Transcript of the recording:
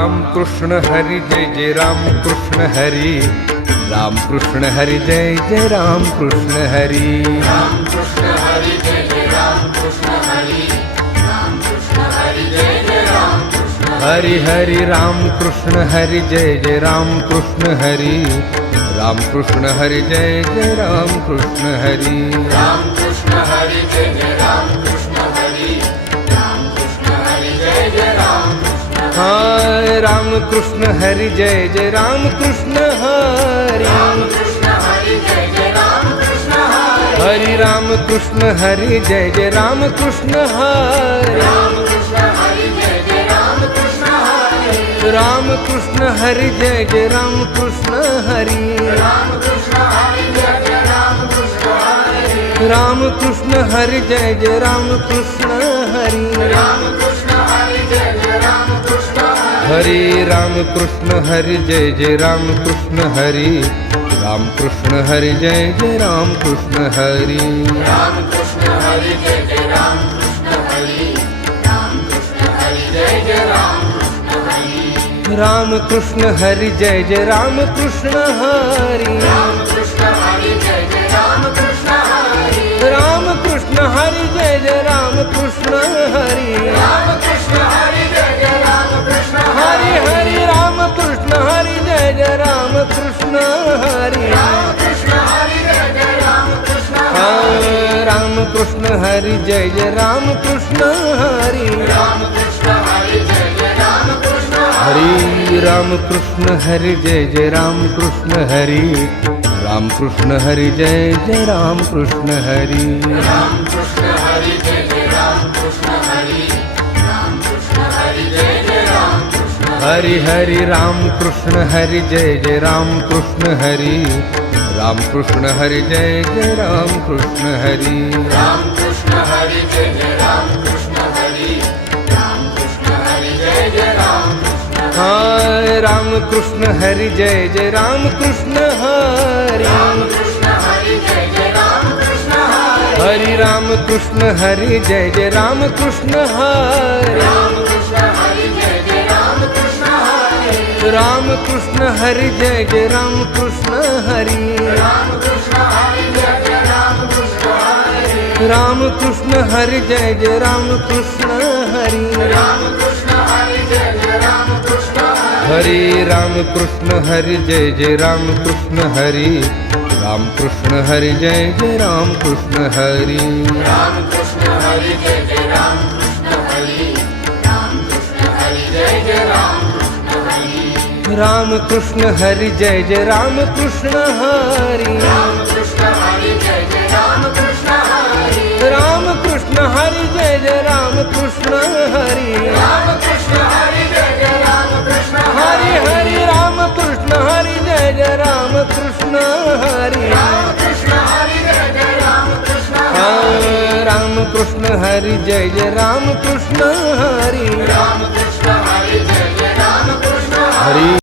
राम कृष्ण हरि जय जय राम कृष्ण हरि, राम कृष्ण हरि जय जय राम कृष्ण हरि, राम कृष्ण हरि जय जय राम कृष्ण हरि, राम कृष्ण हरि जय जय राम कृष्ण हरि हरि राम कृष्ण हरि जय जय राम कृष्ण हरि, राम कृष्ण हरि जय जय राम कृष्ण हरि, राम कृष्ण हरि जय जय राम कृष्ण हरि, राम कृष्ण हरि जय जय राम कृष्ण हाय राम कृष्ण हरि जय जय राम कृष्ण हरि, राम कृष्ण हरि जय जय राम कृष्ण हरि, हरि राम कृष्ण हरि जय जय राम कृष्ण हरि, राम कृष्ण हरि जय जय राम कृष्ण हरि, राम कृष्ण हरि जय जय राम कृष्ण हरि, राम कृष्ण हरि जय जय राम कृष्ण हरि, राम कृष्ण हरि जय जय राम कृष्ण हरि, राम कृष्ण हरि जय जय राम कृष्ण हरि, हरि राम कृष्ण हरि जय जय राम कृष्ण हरि, राम कृष्ण हरि जय जय राम कृष्ण हरि, राम कृष्ण हरि जय जय राम कृष्ण हरि, राम कृष्ण हरि जय जय राम कृष्ण हरि, राम कृष्ण हरि जय जय राम कृष्ण हरि, राम कृष्ण हरि जय जय राम कृष्ण हरि, राम कृष्ण हरि जय जय राम कृष्ण हरि, राम कृष्ण हरि जय जय राम कृष्ण हरि हरि राम कृष्ण हरि जय जय राम कृष्ण हरि, राम कृष्ण हरि जय जय राम कृष्ण हाय राम कृष्ण हरि जय जय राम कृष्ण हरि, राम कृष्ण हरि जय जय राम कृष्ण हरि राम कृष्ण हरि जय जय राम कृष्ण हरि, राम कृष्ण हरि जय जय राम कृष्ण हरि, राम कृष्ण हरि जय जय राम कृष्ण हरि, राम कृष्ण हरि जय जय राम कृष्ण हरि हरि राम कृष्ण हरि जय जय राम कृष्ण हरि, राम कृष्ण हरि जय जय राम कृष्ण हरि, राम कृष्ण हरि जय जय राम कृष्ण हरि, राम कृष्ण हरि जय जय राम कृष्ण हाय राम कृष्ण हरि जय जय राम कृष्ण हरि, राम कृष्ण हरि जय जय राम कृष्ण हरि, हरि राम कृष्ण हरि जय जय राम कृष्ण हरि, राम कृष्ण हरि जय जय राम कृष्ण हरि, राम कृष्ण हरि जय जय राम कृष्ण हरि, राम कृष्ण हरि जय जय राम कृष्ण हरि, राम कृष्ण हरि जय जय राम कृष्ण हरि, राम कृष्ण हरि जय जय राम कृष्ण हरि, हरि राम कृष्ण हरि जय जय राम कृष्ण हरि, राम कृष्ण हरि जय जय राम कृष्ण हरि, राम कृष्ण हरि जय जय राम कृष्ण हरि, राम कृष्ण हरि जय जय राम कृष्ण हरि, राम कृष्ण हरि जय जय राम कृष्ण हरि, राम कृष्ण हरि जय जय राम कृष्ण हरि, राम कृष्ण हरि जय जय राम कृष्ण हरि, राम कृष्ण हरि जय जय राम कृष्ण हरि हरि राम कृष्ण हरि जय जय राम कृष्ण हरि, राम कृष्ण हरि जय जय राम कृष्ण हाय राम कृष्ण हरि जय जय राम कृष्ण हरि, राम कृष्ण हरि जय जय राम कृष्ण हरि